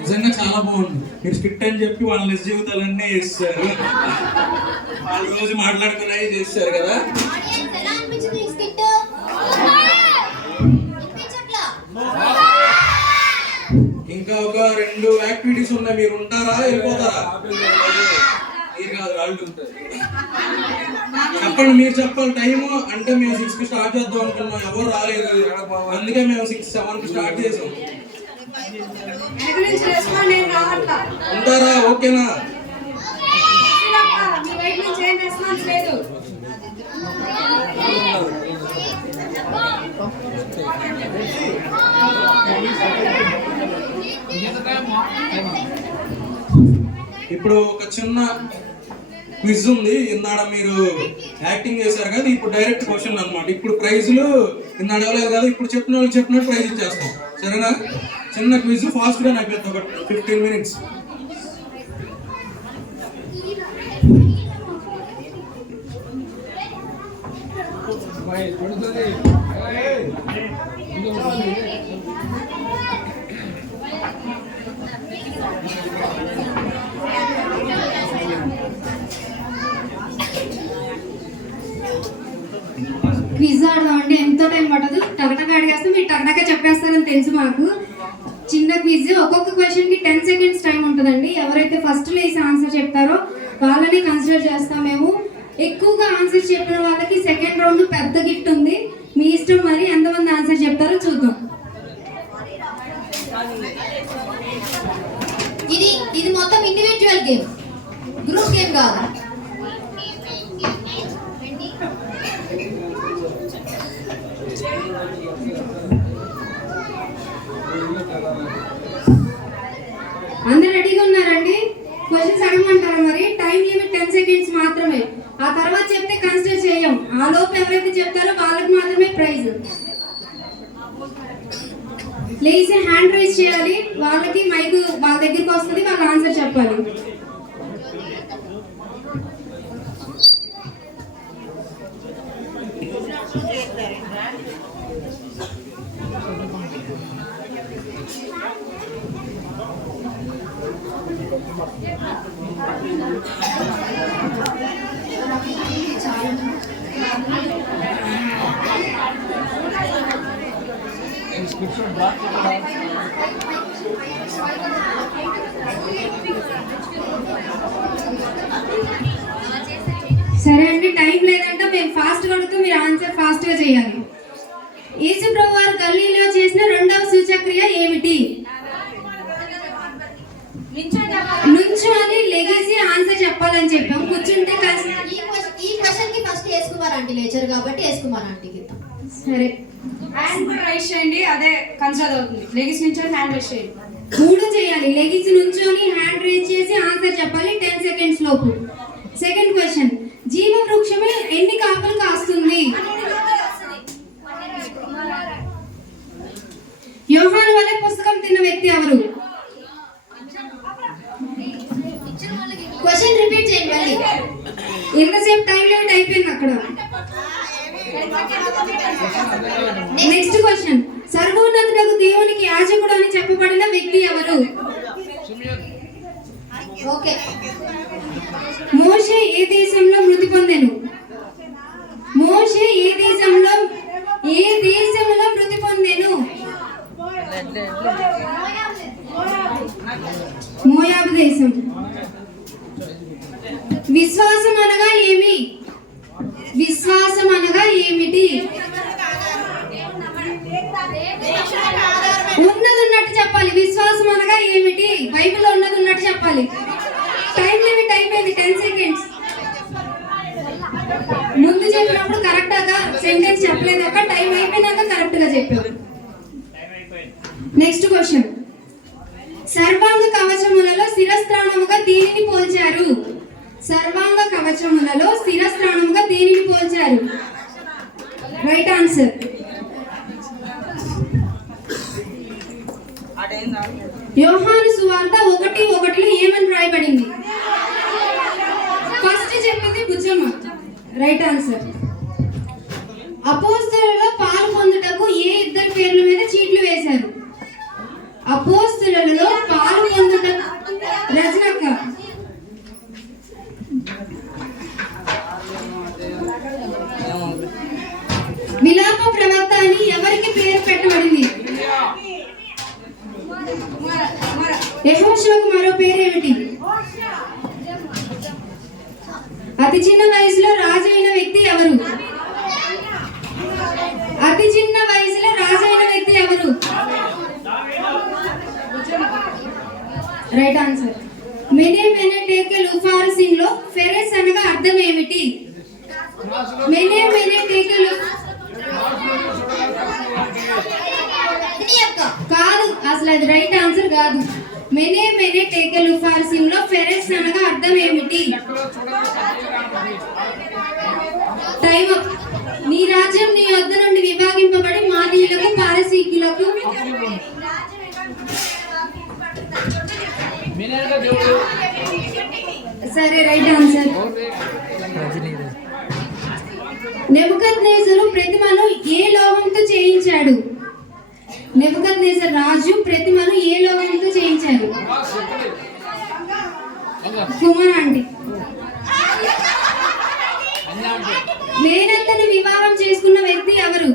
నిజంగా చాలా బాగుంది. మీరు స్కిట్ అని చెప్పి వాళ్ళ నిజ జీవితాలన్నీ చేస్తారు. వాళ్ళు రోజు మాట్లాడుకున్నాయి చేస్తారు కదా. ఇంకా ఒక 2 యాక్టివిటీస్ ఉన్నాయి. మీరు ఉంటారా వెళ్ళిపోతారా? మీరు కాదు వాళ్ళు ఉంటారు. చెప్పండి, మీరు చెప్పాలి. టైము అంటే మేము 6కి స్టార్ట్ చేద్దాం అనుకున్నాం, ఎవరు రాలేదు. అందుకే మేము 6, 7కి స్టార్ట్ చేసాం. ఉంటారా? ఓకేనా? ఇప్పుడు ఒక చిన్న క్విజ్ ఉంది. ఇందాడ మీరు యాక్టింగ్ చేశారు కదా, ఇప్పుడు డైరెక్ట్ క్వశ్చన్ అన్నమాట. ఇప్పుడు ప్రైజులు ఇందాడ అడగలేదు కదా, ఇప్పుడు చెప్పిన వాళ్ళు చెప్పినట్టు ప్రైజ్ ఇచ్చేస్తాం. సరేనా? చిన్న క్విజ్ ఫాస్ట్ గా నాకు ఒక 15 minutes. క్విజ్ ఆడదామండి. ఎంతో టైం పట్టదు. టగటగా అడిగేస్తే మీరు టగటగా చెప్పేస్తారని తెలుసు మాకు. చిన్న క్విజ్. ఒక్కొక్క క్వశ్చన్ కి 10 seconds టైం ఉంటుందండి. ఎవరైతే ఫస్ట్ లేసి ఆన్సర్ చెప్తారో వాళ్ళని కన్సిడర్ చేస్తాం మేము. ఎక్కువగా ఆన్సర్ చెప్పిన వాళ్ళకి సెకండ్ రౌండ్ పెద్ద గిఫ్ట్ ఉంది. మీ ఇష్టం. మరి ఎంతమంది ఆన్సర్ చెప్తారో చూద్దాం. ఇది మొత్తం ఇండివిజువల్ గేమ్, గ్రూప్ గేమ్ కాదు. అందరు రెడీగా ఉన్నారండి? క్వశ్చన్స్ అడగమంటారా? మరి టైం లిమిట్ 10 seconds మాత్రమే. ఆ తర్వాత చెప్తే కన్సిడర్ చేయం. ఆ లోపు ఎవరైతే చెప్తారో వాళ్ళకి మాత్రమే ప్రైజ్. లేచి హ్యాండ్ రైజ్ చేయాలి. వాళ్ళకి మైక్ వాళ్ళ దగ్గరికి వస్తుంది, వాళ్ళ ఆన్సర్ చెప్పాలి. సరే అండి, టైం లేదంటే మేము ఫాస్ట్ గా అడుగుతూ మీరు ఆన్సర్ ఫాస్ట్ గా చేయాలి. యేసుప్రభు వారు గలిలీలో చేసిన 2వ సూచక్రియ ఏమిటి? నుంచోని లెగసి ఆన్సర్ చెప్పాలని చెప్పాం. కూర్చుంటే ఈ క్వశ్చన్ కి ఫస్ట్ వేసుకుమార్ ఆంటీ లేచారు కాబట్టి వేసుకుమార్ ఆంటీకి. సరే, హ్యాండ్ కూడా రైజ్ చేయండి. అదే కన్సిడర్ అవుతుంది. లెగిసి నుంచి హ్యాండ్ రైజ్ చేయండి. 3 చేయాలి. లెగిసి నుంచోని హ్యాండ్ రైజ్ చేసి ఆన్సర్ చెప్పాలి 10 seconds లోపు. సెకండ్ క్వశ్చన్, జీవ వృక్షమే ఎన్ని కాపులు కాస్తుంది? యోహాను వలె పుస్తకం తిన్న వ్యక్తి ఎవరు? క్వశ్చన్ రిపీట్ చేయండి మళ్ళీ. ఎంతసేపు టైం లిమిట్ అయిపోయింది అక్కడ. నెక్స్ట్ క్వశ్చన్, సర్వోన్నతుడగు దేవునికి యాజకుడు అని చెప్పబడిన వ్యక్తి ఎవరు? ఓకే. మోషే ఏ దేశంలో మృతి పొందెను? మోషే ఏ దేశంలో మృతి పొందెను? మోయాబు దేశం. విశ్వాసం అనగా ఏమి? విశ్వాసం అనగా ఏమిటి? ఉన్నది ఉన్నట్టు చెప్పాలి. విశ్వాసం అనగా ఏమిటి? బైబిల్లో ఉన్నది ఉన్నట్టు చెప్పాలి. టైం లిమిట్ అయిపోయింది. 10 seconds. ముందు చెప్పినప్పుడు కరెక్ట్ గా సెంటెన్స్ చెప్పలేదు. ఒక టైం అయిపోయినాక కరెక్ట్ గా చెప్పాం. నెక్స్ట్ క్వశ్చన్, సర్వాంగ కవచములలో శిరస్త్రాణముగా దేనిని పోల్చారు? సర్వాంగ కవచములలో శిరస్త్రాణముగా దేనిని పోల్చారు? Right answer. యోహాను సువార్త 1:1 ఏమని రాయబడింది? ఫస్ట్ చెప్పింది భుజమ్మ. Right answer. అపోస్తలులలో పాలు పొందుటకు ఏ 2 పేర్ల మీద చీట్లు వేశారు? యెహోషువకు మరో పేరు ఏమిటి? అతి చిన్న వయసులో రాజు అయిన వ్యక్తి ఎవరు? అతి చిన్న వయసులో రాజు అయిన వ్యక్తి ఎవరు? Right answer. మెనే మెనే టేకెల్ ఉఫారసింగ్ లో ఫెరెస్ అనగా అర్థం ఏమిటి? మెనే మెనే టేకెల్ కాదు, అసలు అది రైట్ ఆన్సర్ కాదు. మెనే మెనే టేకెల్ ఉఫారసింగ్ లో ఫెరెస్ అనగా అర్థం ఏమిటి? Time up. నీ రాజ్యం నీ వద్ద నుండి విభాగింపబడి మాదీయులకు పారసీకులకు సరే రైట్ ఆన్సర్. నెబుకద్నెజరు ప్రతిమను ఏ లోహంతో చేయించాడు? నెబుకద్నెజరు రాజు ప్రతిమను ఏ లోహంతో చేయించారు? కుమార్ ఆంటీ. మేనత్తను వివాహం చేసుకున్న వ్యక్తి ఎవరు?